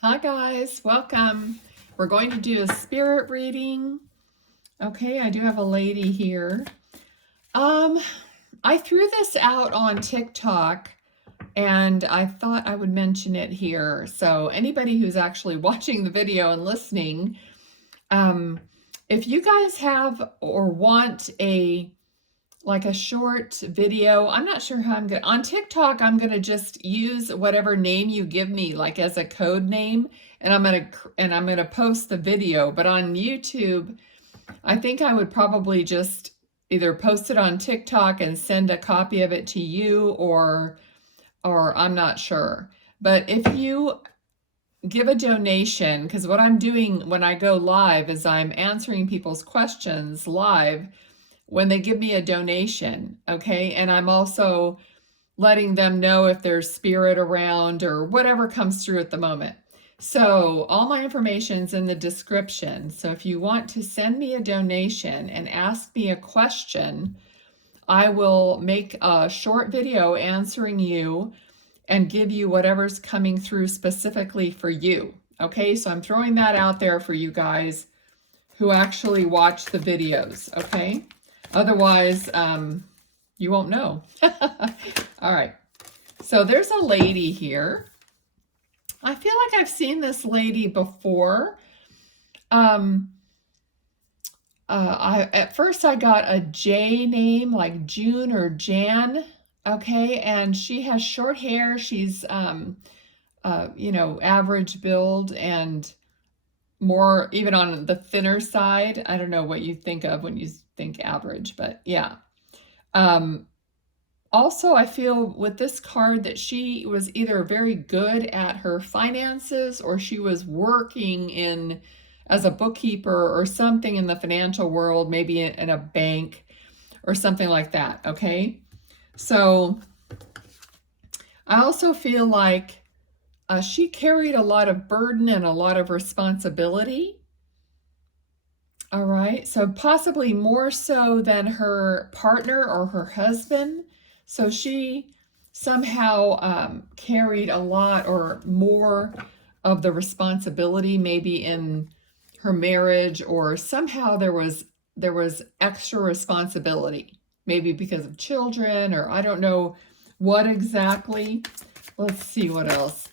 Hi guys, welcome. We're going to do a spirit reading. Okay, I do have a lady here. I threw this out on TikTok and I thought I would mention it here. So anybody who's actually watching the video and listening, if you guys have or want a short video, I'm not sure how I'm going to, on TikTok, I'm going to just use whatever name you give me, like as a code name, and I'm going to post the video. But on YouTube, I think I would probably just either post it on TikTok and send a copy of it to you, or I'm not sure. But if you give a donation, because what I'm doing when I go live is I'm answering people's questions live when they give me a donation, okay? And I'm also letting them know if there's spirit around or whatever comes through at the moment. So all my information's in the description. So if you want to send me a donation and ask me a question, I will make a short video answering you and give you whatever's coming through specifically for you. Okay, so I'm throwing that out there for you guys who actually watch the videos, okay? Otherwise, you won't know. All right. So there's a lady here. I feel like I've seen this lady before. At first I got a J name, like June or Jan. Okay, and she has short hair. She's average build and more even on the thinner side. I don't know what you think of when you think average, but yeah. Also, I feel with this card that she was either very good at her finances or she was working in as a bookkeeper or something in the financial world, maybe in a bank or something like that, okay? So I also feel like she carried a lot of burden and a lot of responsibility. All right, so possibly more so than her partner or her husband. So she somehow carried a lot or more of the responsibility, maybe in her marriage, or somehow there was extra responsibility, maybe because of children, or I don't know what exactly. Let's see what else.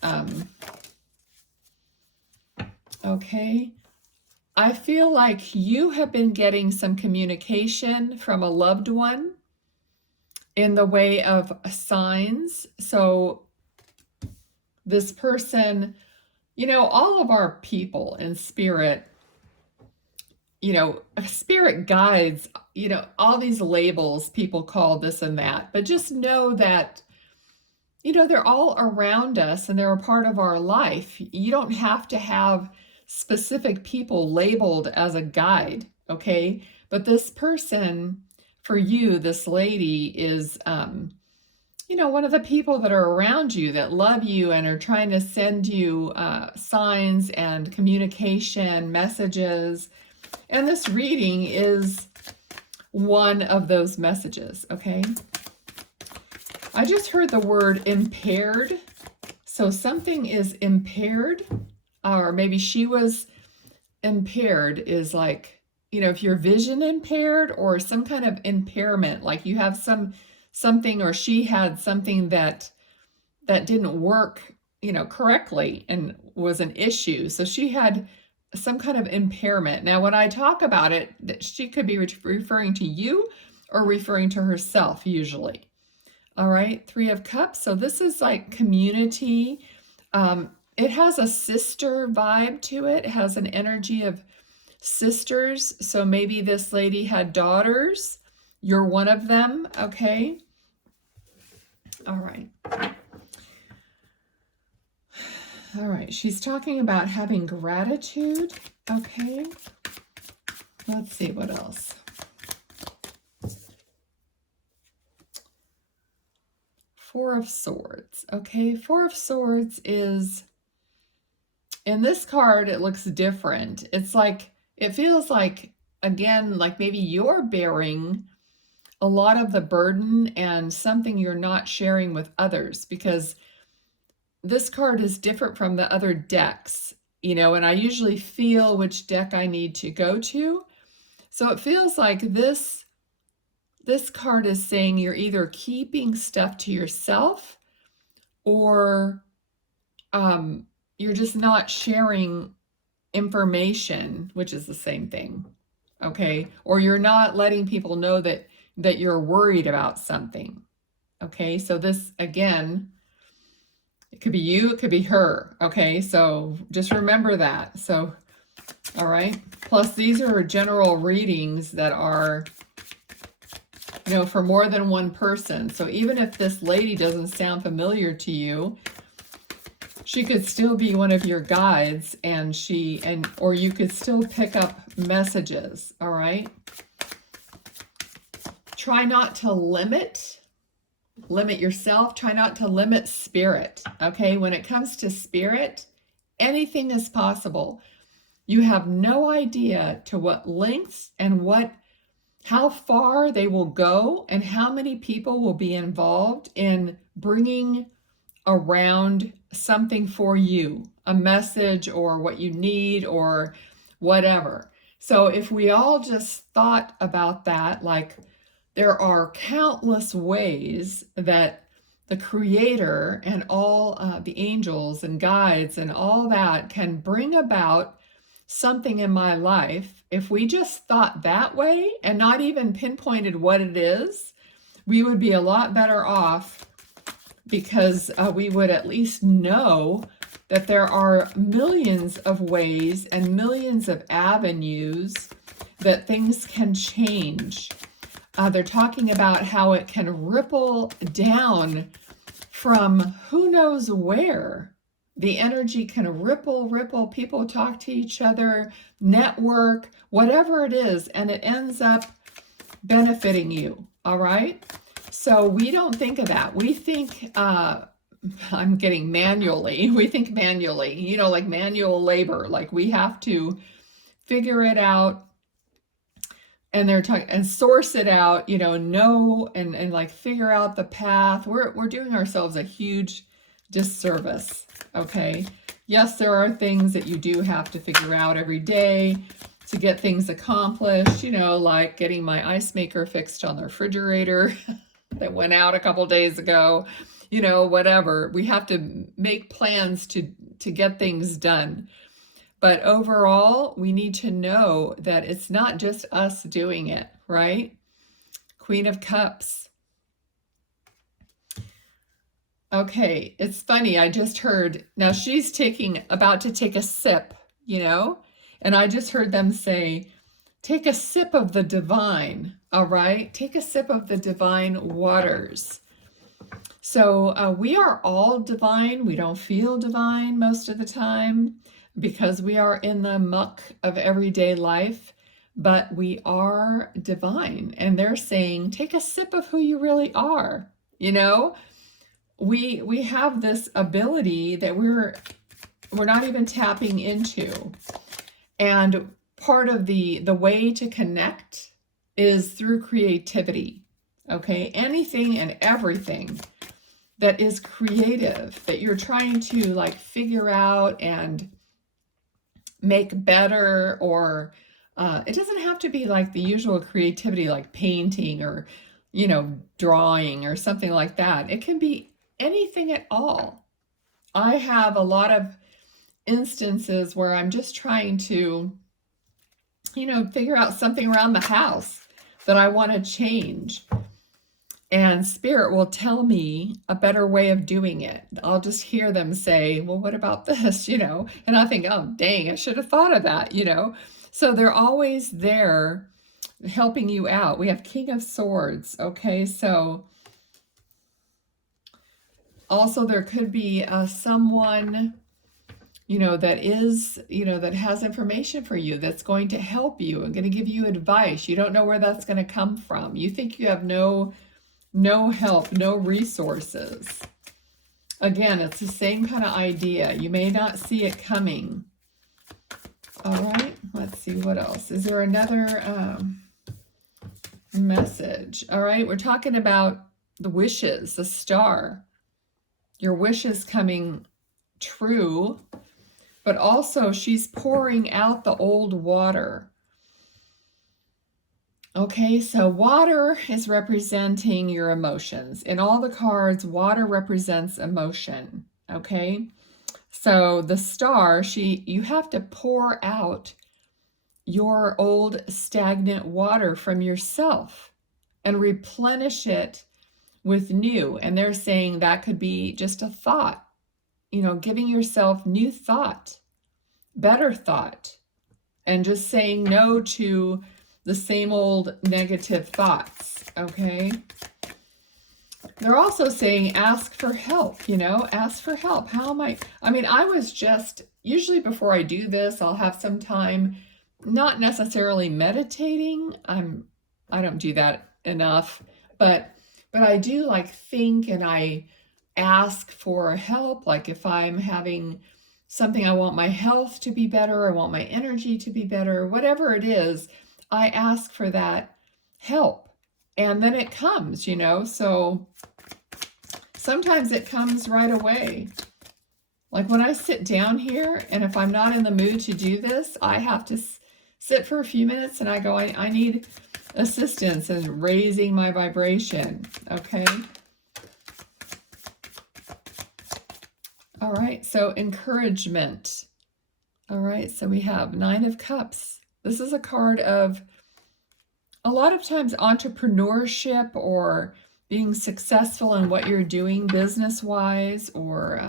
Okay. I feel like you have been getting some communication from a loved one in the way of signs. So this person, all of our people in spirit, spirit guides, all these labels people call this and that, but just know that, they're all around us and they're a part of our life. You don't have to have specific people labeled as a guide, okay? But this person, for you, this lady is, one of the people that are around you that love you and are trying to send you signs and communication messages. And this reading is one of those messages, okay? I just heard the word impaired. So something is impaired, or maybe she was impaired, is like, if you're vision impaired or some kind of impairment, like you have something, or she had something that didn't work, correctly and was an issue. So she had some kind of impairment. Now, when I talk about it, she could be referring to you or referring to herself usually. All right, Three of Cups. So this is like community. It has a sister vibe to it. It has an energy of sisters. So maybe this lady had daughters. You're one of them, okay? All right. All right, she's talking about having gratitude. Okay. Let's see what else. Four of Swords. Okay, Four of Swords is, in this card, it looks different. It's like, it feels like, again, like maybe you're bearing a lot of the burden and something you're not sharing with others, because this card is different from the other decks, and I usually feel which deck I need to go to. So it feels like this card is saying you're either keeping stuff to yourself, or you're just not sharing information, which is the same thing. Okay? Or you're not letting people know that you're worried about something. Okay? So this, again, it could be you, it could be her. Okay? So just remember that. So, all right? Plus, these are general readings that are, for more than one person. So even if this lady doesn't sound familiar to you, she could still be one of your guides, or you could still pick up messages, all right? Try not to limit yourself. Try not to limit spirit, okay? When it comes to spirit, anything is possible. You have no idea to what lengths and how far they will go and how many people will be involved in bringing around something for you, a message or what you need or whatever. So if we all just thought about that, like there are countless ways that the Creator and all the angels and guides and all that can bring about something in my life. If we just thought that way and not even pinpointed what it is, we would be a lot better off, because we would at least know that there are millions of ways and millions of avenues that things can change. They're talking about how it can ripple down from who knows where. The energy can ripple, people talk to each other, network, whatever it is, and it ends up benefiting you, all right? So we don't think of that. We think, I'm getting manually, we think manually, like manual labor, like we have to figure it out, and they're talking and source it out, know and like figure out the path. We're doing ourselves a huge disservice. Okay. Yes, there are things that you do have to figure out every day to get things accomplished, like getting my ice maker fixed on the refrigerator that went out a couple days ago, whatever. We have to make plans to get things done. But overall, we need to know that it's not just us doing it, right? Queen of Cups. Okay, it's funny. I just heard, now she's about to take a sip, and I just heard them say, take a sip of the divine, all right? Take a sip of the divine waters. So we are all divine. We don't feel divine most of the time because we are in the muck of everyday life, but we are divine. And they're saying, take a sip of who you really are, We have this ability that we're not even tapping into. And part of the way to connect is through creativity, okay? Anything and everything that is creative, that you're trying to like figure out and make better, or it doesn't have to be like the usual creativity like painting or, drawing or something like that. It can be anything at all. I have a lot of instances where I'm just trying to, figure out something around the house that I want to change. And Spirit will tell me a better way of doing it. I'll just hear them say, well, what about this, and I think, oh, dang, I should have thought of that, So they're always there helping you out. We have King of Swords, okay? So also there could be someone, that is, that has information for you, that's going to help you and going to give you advice. You don't know where that's going to come from. You think you have no help, no resources. Again, it's the same kind of idea. You may not see it coming. All right, let's see what else. Is there another message? All right, we're talking about the wishes, the star. Your wishes coming true, but also she's pouring out the old water. Okay, so water is representing your emotions. In all the cards, water represents emotion. Okay, so the star, you have to pour out your old stagnant water from yourself and replenish it with new. And they're saying that could be just a thought, giving yourself new thought, better thought, and just saying no to the same old negative thoughts, okay? They're also saying ask for help, ask for help. How am I was just, usually before I do this, I'll have some time, not necessarily meditating. I don't do that enough, but I do like think, and I ask for help. Like if I'm having something, I want my health to be better, I want my energy to be better, whatever it is, I ask for that help. And then it comes, so sometimes it comes right away. Like when I sit down here, and if I'm not in the mood to do this, I have to sit for a few minutes and I go, I need assistance in raising my vibration, okay? All right, so encouragement. All right, so we have 9 of Cups. This is a card of, a lot of times, entrepreneurship or being successful in what you're doing business-wise, or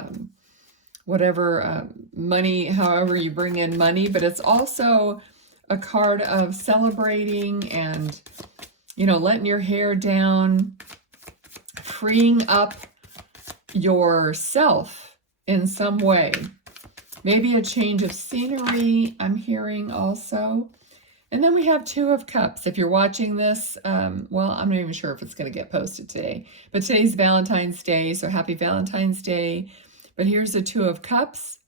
whatever, money, however you bring in money. But it's also a card of celebrating and, letting your hair down, freeing up yourself in some way. Maybe a change of scenery, I'm hearing also. And then we have 2 of Cups. If you're watching this, well, I'm not even sure if it's going to get posted today. But today's Valentine's Day, so happy Valentine's Day. But here's the 2 of Cups.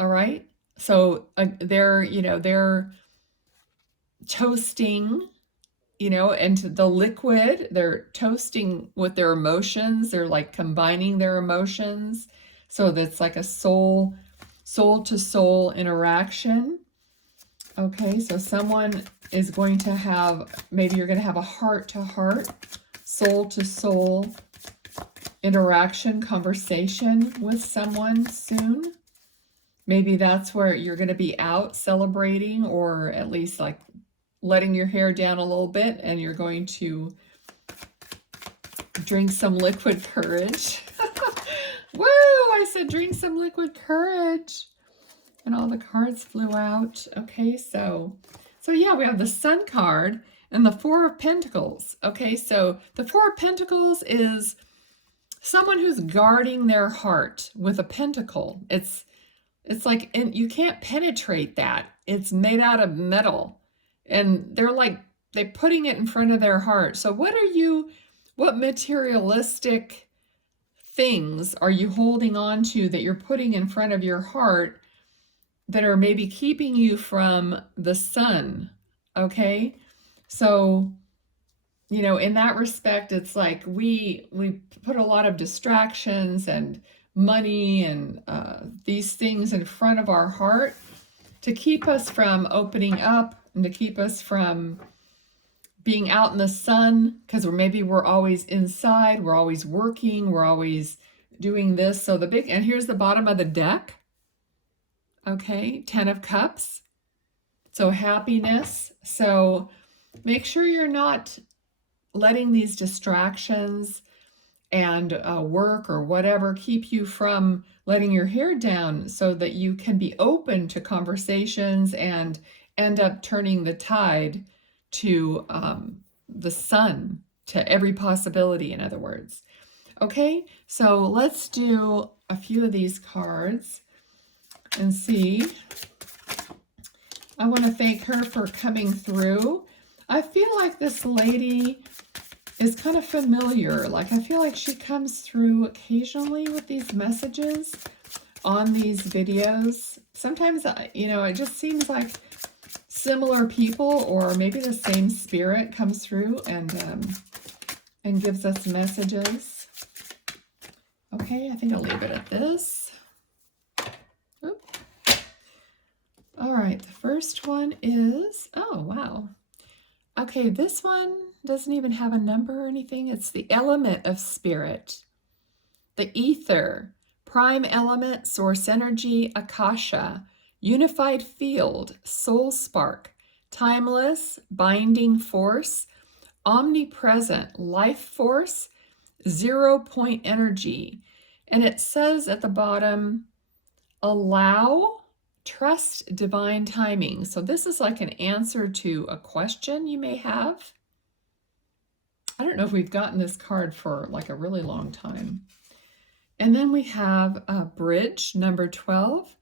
All right. So they're toasting, into the liquid. They're toasting with their emotions. They're like combining their emotions. So that's like a soul to soul interaction. Okay, so someone is going to have, maybe you're going to have a heart to heart, soul to soul interaction, conversation with someone soon. Maybe that's where you're going to be out celebrating, or at least like letting your hair down a little bit, and you're going to drink some liquid courage. Woo! I said drink some liquid courage. And all the cards flew out. Okay, so yeah, we have the Sun card and the 4 of Pentacles. Okay, so the 4 of Pentacles is someone who's guarding their heart with a pentacle. It's like, and you can't penetrate that. It's made out of metal. And they're putting it in front of their heart. So what materialistic things are you holding on to that you're putting in front of your heart that are maybe keeping you from the sun? Okay, so in that respect, it's like we put a lot of distractions and money and these things in front of our heart to keep us from opening up and to keep us from being out in the sun, because we're always inside, we're always working, we're always doing this. So and here's the bottom of the deck. Okay, 10 of Cups. So happiness. So make sure you're not letting these distractions and work or whatever keep you from letting your hair down, so that you can be open to conversations and end up turning the tide to the sun, to every possibility, in other words. Okay, so let's do a few of these cards and see. I want to thank her for coming through. I feel like this lady is kind of familiar. Like, I feel like she comes through occasionally with these messages on these videos. Sometimes, it just seems like similar people, or maybe the same spirit comes through and gives us messages. Okay, I think I'll leave it at this. the first one is, oh, wow. Okay, this one doesn't even have a number or anything. It's the element of spirit, the ether, prime element, source energy, akasha, unified field, soul spark, timeless, binding force, omnipresent, life force, 0 point energy. And it says at the bottom, allow, trust divine timing. So this is like an answer to a question you may have. I don't know if we've gotten this card for like a really long time. And then we have a bridge, number 12,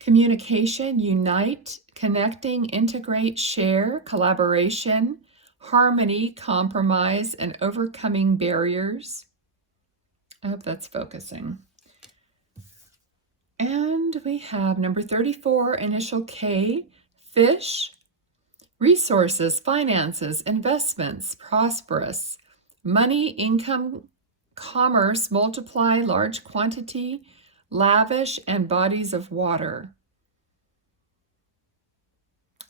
communication, unite, connecting, integrate, share, collaboration, harmony, compromise, and overcoming barriers. I hope that's focusing. And we have number 34, initial K, fish, resources, finances, investments, prosperous, money, income, commerce, multiply, large quantity, lavish, and bodies of water.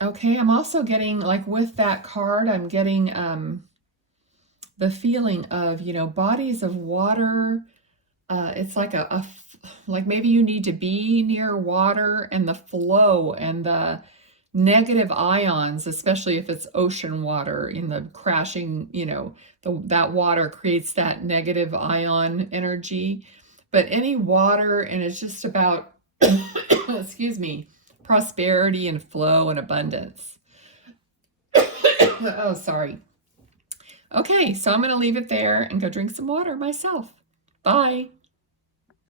Okay, I'm also getting, like with that card, I'm getting the feeling of, bodies of water. It's like like maybe you need to be near water and the flow and the negative ions, especially if it's ocean water in the crashing, that water creates that negative ion energy. But any water, and it's just about, excuse me, prosperity and flow and abundance. Oh, sorry. Okay, so I'm going to leave it there and go drink some water myself. Bye.